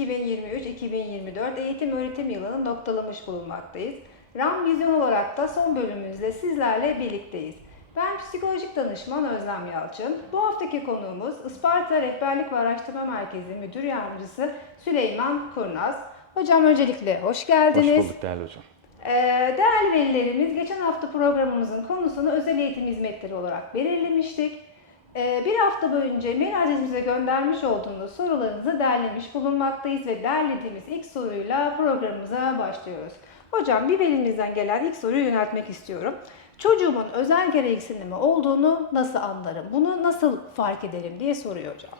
2023-2024 eğitim öğretim yılını noktalamış bulunmaktayız. RAM Vizyon olarak da son bölümümüzde sizlerle birlikteyiz. Ben psikolojik danışman Özlem Yalçın. Bu haftaki konuğumuz Isparta Rehberlik ve Araştırma Merkezi Müdür Yardımcısı Süleyman Kurnaz. Hocam öncelikle hoş geldiniz. Hoş bulduk değerli hocam. Ee, Değerli velilerimiz, geçen hafta programımızın konusunu özel eğitim hizmetleri olarak belirlemiştik. Ee, Bir hafta boyunca mail adresimize göndermiş olduğunuz sorularınızı derlemiş bulunmaktayız ve derlediğimiz ilk soruyla programımıza başlıyoruz. Hocam bir velimizden gelen ilk soruyu yöneltmek istiyorum. Çocuğumun özel gereksinimi olduğunu nasıl anlarım? Bunu nasıl fark ederim diye soruyor hocam.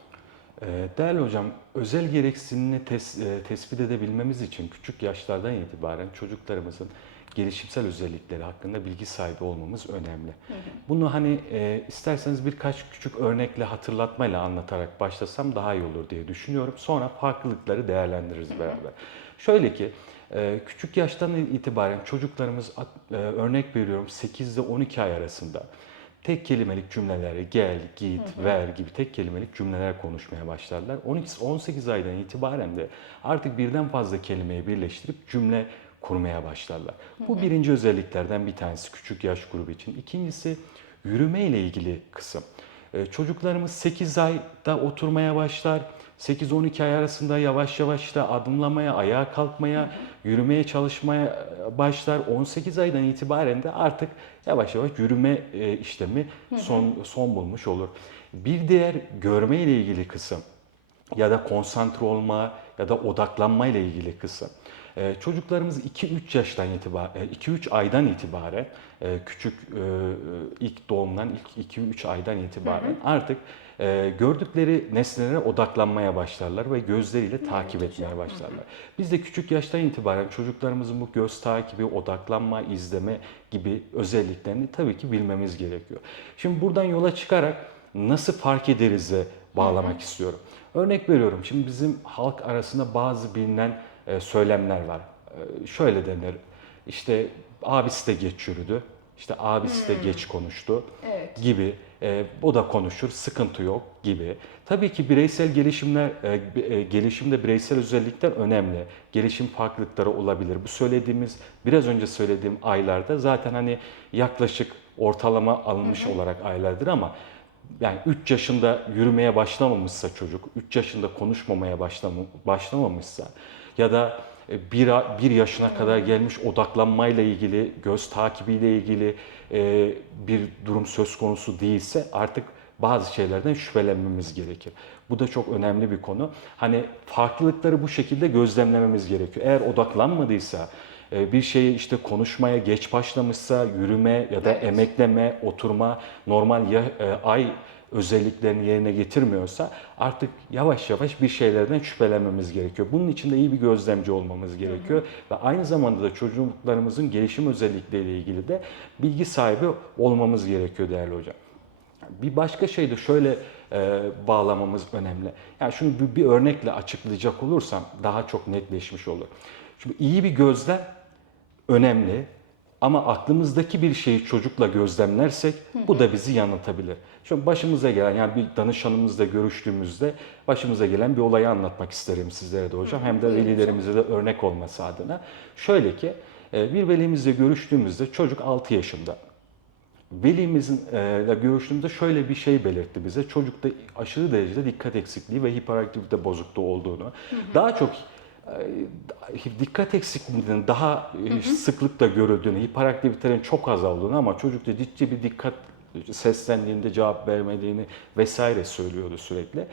Ee, Değerli hocam, özel gereksinimini tes- e, tespit edebilmemiz için küçük yaşlardan itibaren çocuklarımızın gelişimsel özellikleri hakkında bilgi sahibi olmamız önemli. Bunu hani e, isterseniz birkaç küçük örnekle hatırlatmayla anlatarak başlasam daha iyi olur diye düşünüyorum. Sonra farklılıkları değerlendiririz beraber. Şöyle ki e, küçük yaştan itibaren çocuklarımız e, örnek veriyorum 8 ile 12 ay arasında tek kelimelik cümleleri gel, git, ver gibi tek kelimelik cümleler konuşmaya başlarlar. 12 18 aydan itibaren de artık birden fazla kelimeyi birleştirip cümle kurmaya başlarlar. Bu birinci özelliklerden bir tanesi küçük yaş grubu için. İkincisi yürüme ile ilgili kısım. Ee, Çocuklarımız 8 ayda oturmaya başlar. 8-12 ay arasında yavaş yavaş da adımlamaya, ayağa kalkmaya, yürümeye çalışmaya başlar. 18 aydan itibaren de artık yavaş yavaş yürüme e, işlemi son son bulmuş olur. Bir diğer görme ile ilgili kısım ya da konsantre olma ya da odaklanma ile ilgili kısım. Ee, çocuklarımız 2-3 yaştan itibaren, 2-3 aydan itibaren, e, küçük e, ilk doğumdan ilk 2-3 aydan itibaren artık e, gördükleri nesnelere odaklanmaya başlarlar ve gözleriyle takip etmeye başlarlar. Biz de küçük yaştan itibaren çocuklarımızın bu göz takibi, odaklanma, izleme gibi özelliklerini tabii ki bilmemiz gerekiyor. Şimdi buradan yola çıkarak nasıl fark ederiz'e bağlamak istiyorum. Örnek veriyorum. Şimdi bizim halk arasında bazı bilinen e, söylemler var. E, şöyle denir. İşte abisi de geç yürüdü. İşte abisi de geç konuştu Evet. gibi. E, o da konuşur, sıkıntı yok gibi. Tabii ki bireysel gelişimler, e, e, gelişimde bireysel özellikler önemli. Gelişim farklılıkları olabilir. Bu söylediğimiz, biraz önce söylediğim aylarda zaten hani yaklaşık ortalama alınmış olarak aylardır ama yani 3 yaşında yürümeye başlamamışsa çocuk, 3 yaşında konuşmamaya başlama- başlamamışsa ya da e, bir, bir yaşına kadar gelmiş odaklanmayla ilgili, göz takibiyle ilgili e, bir durum söz konusu değilse artık bazı şeylerden şüphelenmemiz gerekir. Bu da çok önemli bir konu. Hani farklılıkları bu şekilde gözlemlememiz gerekiyor. Eğer odaklanmadıysa, e, bir şeyi işte konuşmaya geç başlamışsa, yürüme ya da emekleme, oturma, normal ay özelliklerini yerine getirmiyorsa artık yavaş yavaş bir şeylerden şüphelenmemiz gerekiyor. Bunun için de iyi bir gözlemci olmamız gerekiyor ve aynı zamanda da çocuklarımızın gelişim özellikleriyle ilgili de bilgi sahibi olmamız gerekiyor değerli hocam. Bir başka şey de şöyle e, bağlamamız önemli. Yani şunu bir, bir örnekle açıklayacak olursam daha çok netleşmiş olur. Şimdi iyi bir gözlem önemli ama aklımızdaki bir şeyi çocukla gözlemlersek bu da bizi yanıltabilir. Şimdi başımıza gelen yani bir danışanımızla görüştüğümüzde başımıza gelen bir olayı anlatmak isterim sizlere de hocam. Hem de velilerimize de örnek olması adına. Şöyle ki e, bir velimizle görüştüğümüzde çocuk 6 yaşında. Velimizin e, görüştüğümüzde şöyle bir şey belirtti bize. Çocukta aşırı derecede dikkat eksikliği ve hiperaktivite bozukluğu olduğunu. Daha çok dikkat eksikliğinin daha e, sıklıkla görüldüğünü, hiperaktivitenin çok az olduğunu ama çocukta ciddi bir dikkat seslendiğinde cevap vermediğini vesaire söylüyordu sürekli.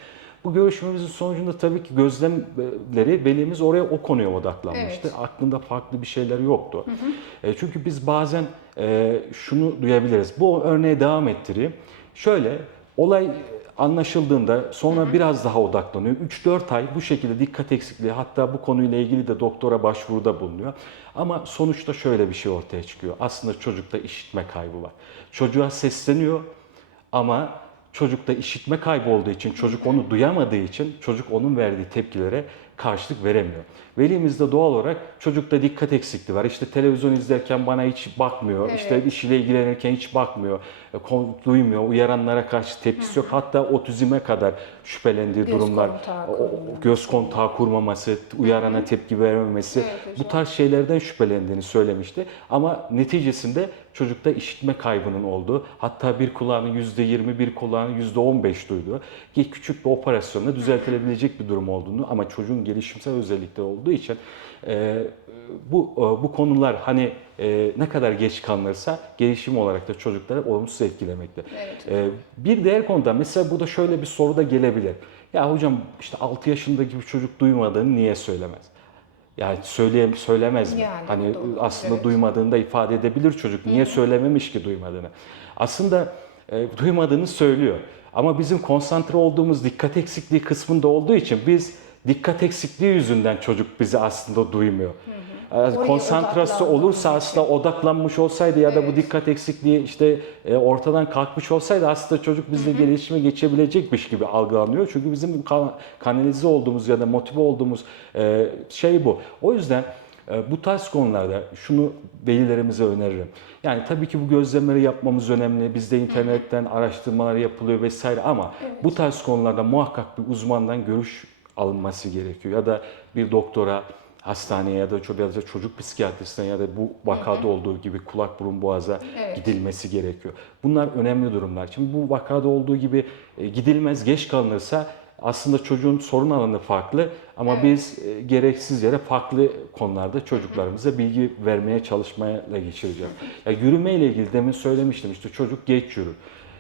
Bu görüşmemizin sonucunda tabii ki gözlemleri velimiz oraya o konuya odaklanmıştı. Evet. Aklında farklı bir şeyler yoktu. E, çünkü biz bazen e, şunu duyabiliriz. Bu örneğe devam ettireyim. Şöyle olay anlaşıldığında sonra biraz daha odaklanıyor. 3-4 ay bu şekilde dikkat eksikliği hatta bu konuyla ilgili de doktora başvuruda bulunuyor. Ama sonuçta şöyle bir şey ortaya çıkıyor. Aslında çocukta işitme kaybı var. Çocuğa sesleniyor ama çocukta işitme kaybı olduğu için, çocuk onu duyamadığı için çocuk onun verdiği tepkilere karşılık veremiyor. Velimiz de doğal olarak çocukta dikkat eksikliği var. İşte televizyon izlerken bana hiç bakmıyor. Evet. İşte işiyle ilgilenirken hiç bakmıyor. e, Duymuyor. Uyaranlara karşı tepkisi yok. Hatta otizme kadar şüphelendiği Göz durumlar. kontağı göz kontağı kurmaması, uyarana tepki vermemesi. Evet hocam. bu tarz şeylerden şüphelendiğini söylemişti. Ama neticesinde çocukta işitme kaybının olduğu, hatta bir kulağının %20, bir kulağının %15 duyduğu ki küçük bir operasyonla düzeltilebilecek bir durum olduğunu ama çocuğun gelişimsel özellikleri olduğu için e, bu e, bu konular hani e, ne kadar geç kalınırsa gelişim olarak da çocukları olumsuz etkilemekte. Evet. Ee, bir diğer konuda mesela burada şöyle bir soru da gelebilir. Ya hocam işte 6 yaşındaki bir çocuk duymadığını niye söylemez? Yani söyleyem söylemez mi? Yani, hani doğru, aslında evet. duymadığını da ifade edebilir çocuk. Niye söylememiş ki duymadığını? Aslında e, duymadığını söylüyor. Ama bizim konsantre olduğumuz dikkat eksikliği kısmında olduğu için biz dikkat eksikliği yüzünden çocuk bizi aslında duymuyor. Ee, Oraya Konsantrası olursa aslında odaklanmış olsaydı ya da bu Evet. dikkat eksikliği işte e, ortadan kalkmış olsaydı aslında çocuk bizle gelişime geçebilecekmiş gibi algılanıyor. Çünkü bizim ka- kanalize olduğumuz ya da motive olduğumuz e, şey bu. O yüzden e, bu tarz konularda şunu velilerimize öneririm. Yani tabii ki bu gözlemleri yapmamız önemli. Bizde internetten araştırmalar yapılıyor vesaire ama bu tarz konularda muhakkak bir uzmandan görüş alınması gerekiyor. Ya da bir doktora, hastaneye ya da ço- ya da çocuk psikiyatrisine ya da bu vakada olduğu gibi kulak burun boğaza Evet. gidilmesi gerekiyor. Bunlar önemli durumlar. Şimdi bu vakada olduğu gibi e, gidilmez, geç kalınırsa aslında çocuğun sorun alanı farklı ama Evet. biz e, gereksiz yere farklı konularda çocuklarımıza bilgi vermeye çalışmaya geçireceğiz. Ya yürüme ile ilgili demin söylemiştim işte çocuk geç yürür.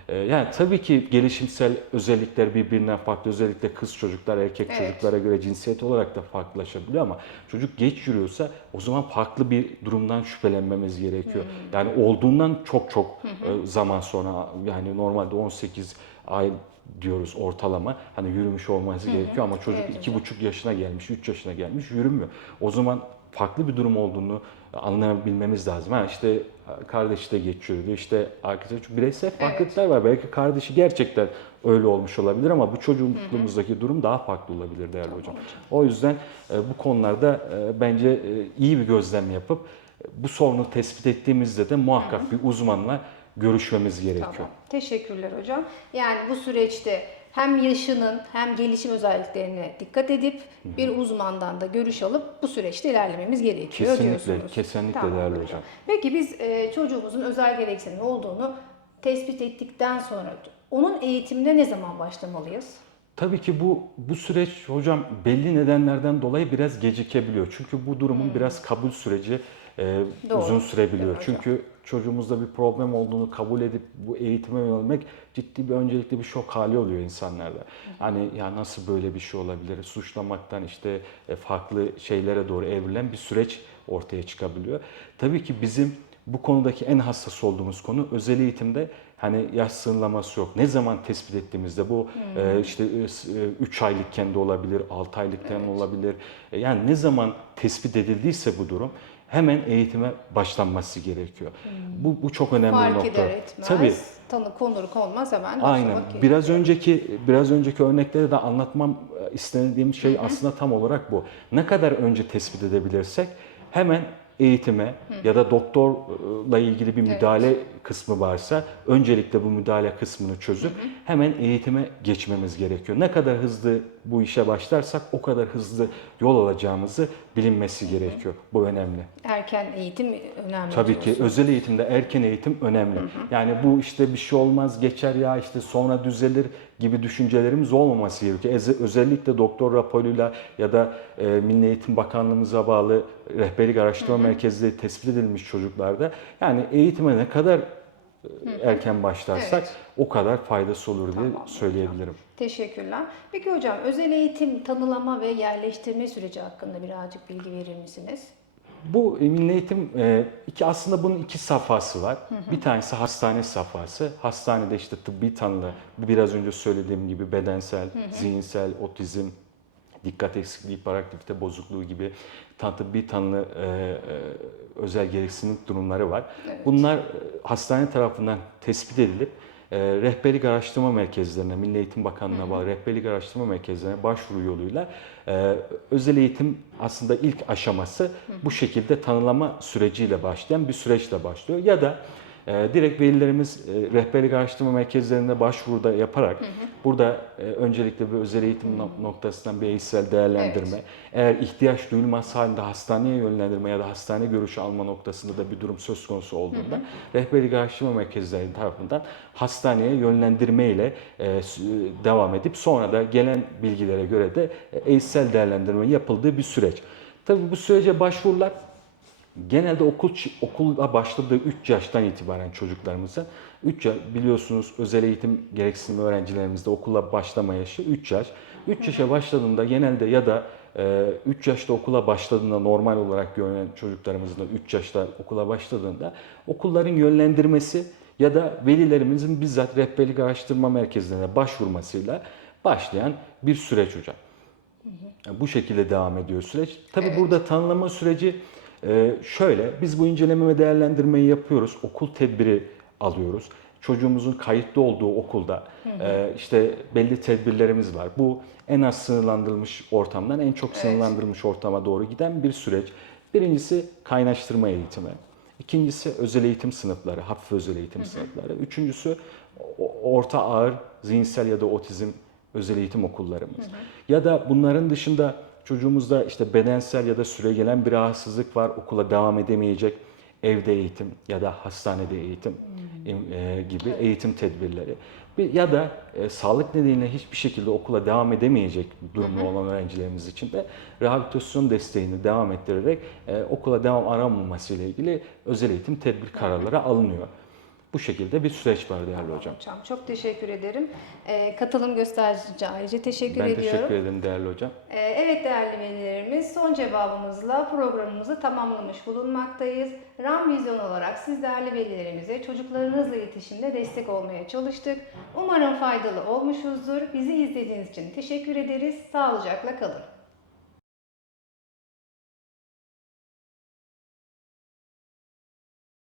E, Yani tabii ki gelişimsel özellikler birbirinden farklı. Özellikle kız çocuklar erkek Evet. çocuklara göre cinsiyet olarak da farklılaşabiliyor ama çocuk geç yürüyorsa o zaman farklı bir durumdan şüphelenmemiz gerekiyor. Yani olduğundan çok çok e, zaman sonra yani normalde 18 ay diyoruz ortalama hani yürümüş olması gerekiyor ama çocuk Evet iki buçuk yaşına gelmiş, 3 yaşına gelmiş yürümüyor. O zaman farklı bir durum olduğunu anlayabilmemiz lazım. Ha işte kardeşi de geç yürüdü, işte arkadaşı çünkü bireysel farklılıklar var. Belki kardeşi gerçekten öyle olmuş olabilir ama bu çocuğumuzdaki durum daha farklı olabilir değerli hocam. O yüzden e, bu konularda e, bence e, iyi bir gözlem yapıp e, bu sorunu tespit ettiğimizde de muhakkak bir uzmanla görüşmemiz gerekiyor. Tamam. Teşekkürler hocam. Yani bu süreçte hem yaşının hem gelişim özelliklerine dikkat edip bir uzmandan da görüş alıp bu süreçte ilerlememiz gerekiyor Kesinlikle, diyorsunuz. kesinlikle Tamam değerli hocam. Peki biz e, çocuğumuzun özel gereksinimi olduğunu tespit ettikten sonra onun eğitimine ne zaman başlamalıyız? Tabii ki bu bu süreç hocam belli nedenlerden dolayı biraz gecikebiliyor. Çünkü bu durumun biraz kabul süreci e, Hmm. Doğru. uzun sürebiliyor. Evet. Çünkü çocuğumuzda bir problem olduğunu kabul edip bu eğitime yönelmek ciddi bir öncelikli bir şok hali oluyor insanlarda. Hani ya nasıl böyle bir şey olabilir? Suçlamaktan işte e, farklı şeylere doğru evrilen bir süreç ortaya çıkabiliyor. Tabii ki bizim bu konudaki en hassas olduğumuz konu özel eğitimde hani yaş sınırlaması yok. Ne zaman tespit ettiğimizde bu e, işte 3 aylıkken de olabilir, 6 aylıkken Evet. olabilir. E, yani ne zaman tespit edildiyse bu durum hemen eğitime başlanması gerekiyor. Bu, bu çok önemli bir Fark nokta. eder etmez. Tabii. Tanı konur konmaz hemen Aynen. gerekiyor. Biraz önceki biraz önceki örnekleri de anlatmam e, istediğim şey aslında tam olarak bu. Ne kadar önce tespit edebilirsek hemen eğitime ya da doktorla ilgili bir müdahale kısmı varsa öncelikle bu müdahale kısmını çözüp hemen eğitime geçmemiz gerekiyor. Ne kadar hızlı bu işe başlarsak o kadar hızlı yol alacağımızı bilinmesi gerekiyor. Bu önemli. Erken eğitim önemli Tabii ki özel eğitimde erken eğitim önemli. Yani bu işte bir şey olmaz geçer ya işte sonra düzelir gibi düşüncelerimiz olmaması gerekiyor. Özellikle doktor raporuyla ya da e, Milli Eğitim Bakanlığımıza bağlı rehberlik araştırma merkezleri tespit edilmiş çocuklarda yani eğitime ne kadar e, erken başlarsak Evet. o kadar faydası olur diye Tamam. söyleyebilirim. Teşekkürler. Peki hocam özel eğitim tanılama ve yerleştirme süreci hakkında birazcık bilgi verir misiniz? Bu e, milli eğitim e, iki aslında bunun iki safhası var. Bir tanesi hastane safhası. Hastanede işte tıbbi tanılı, biraz önce söylediğim gibi bedensel, zihinsel, otizm, dikkat eksikliği, hiperaktivite bozukluğu gibi tıbbi tanılı e, e, özel gereksinimlik durumları var. Evet. Bunlar hastane tarafından tespit edilip e, rehberlik araştırma merkezlerine, Milli Eğitim Bakanlığı'na bağlı rehberlik araştırma merkezlerine başvuru yoluyla e, özel eğitim aslında ilk aşaması bu şekilde tanılama süreciyle başlayan bir süreçle başlıyor. Ya da direkt velilerimiz e, rehberlik araştırma merkezlerinde başvuruda yaparak burada e, öncelikle bir özel eğitim no- noktasından bir eğitsel değerlendirme, eğer ihtiyaç duyulmaz halinde hastaneye yönlendirme ya da hastane görüşü alma noktasında da bir durum söz konusu olduğunda rehberlik araştırma merkezleri tarafından hastaneye yönlendirme ile e, devam edip sonra da gelen bilgilere göre de eğitsel değerlendirme yapıldığı bir süreç. Tabii bu sürece başvurular Genelde okul okula başladığı 3 yaştan itibaren çocuklarımızın 3 yaş biliyorsunuz özel eğitim gereksinimli öğrencilerimizde okula başlama yaşı 3 yaş. 3 yaşa başladığında genelde ya da 3 yaşta okula başladığında normal olarak görünen çocuklarımızın da 3 yaşta okula başladığında okulların yönlendirmesi ya da velilerimizin bizzat rehberlik araştırma merkezlerine başvurmasıyla başlayan bir süreç hocam. Bu şekilde devam ediyor süreç. Tabii Evet. burada tanımlama süreci e, şöyle. Biz bu inceleme ve değerlendirmeyi yapıyoruz. Okul tedbiri alıyoruz. Çocuğumuzun kayıtlı olduğu okulda e, işte belli tedbirlerimiz var. Bu en az sınırlandırılmış ortamdan en çok sınırlandırılmış ortama doğru giden bir süreç. Birincisi kaynaştırma eğitimi. İkincisi özel eğitim sınıfları, hafif özel eğitim sınıfları. Üçüncüsü orta ağır zihinsel ya da otizm özel eğitim okullarımız. Ya da bunların dışında çocuğumuzda işte bedensel ya da süregelen bir rahatsızlık var, okula devam edemeyecek, evde eğitim ya da hastanede eğitim e, gibi eğitim tedbirleri. Bir- Ya da e, sağlık nedeniyle hiçbir şekilde okula devam edemeyecek durumda olan öğrencilerimiz için de rehabilitasyon desteğini devam ettirerek e, okula devam aramaması ile ilgili özel eğitim tedbir kararları alınıyor. Bu şekilde bir süreç var değerli hocam. Hocam çok teşekkür ederim. Ee, katılım için ayrıca teşekkür ben ediyorum. teşekkür ederim değerli hocam. Ee, Evet değerli velilerimiz son cevabımızla programımızı tamamlamış bulunmaktayız. RAM Vizyon olarak siz değerli velilerimize çocuklarınızla iletişimde destek olmaya çalıştık. Umarım faydalı olmuşuzdur. Bizi izlediğiniz için teşekkür ederiz. Sağlıcakla kalın.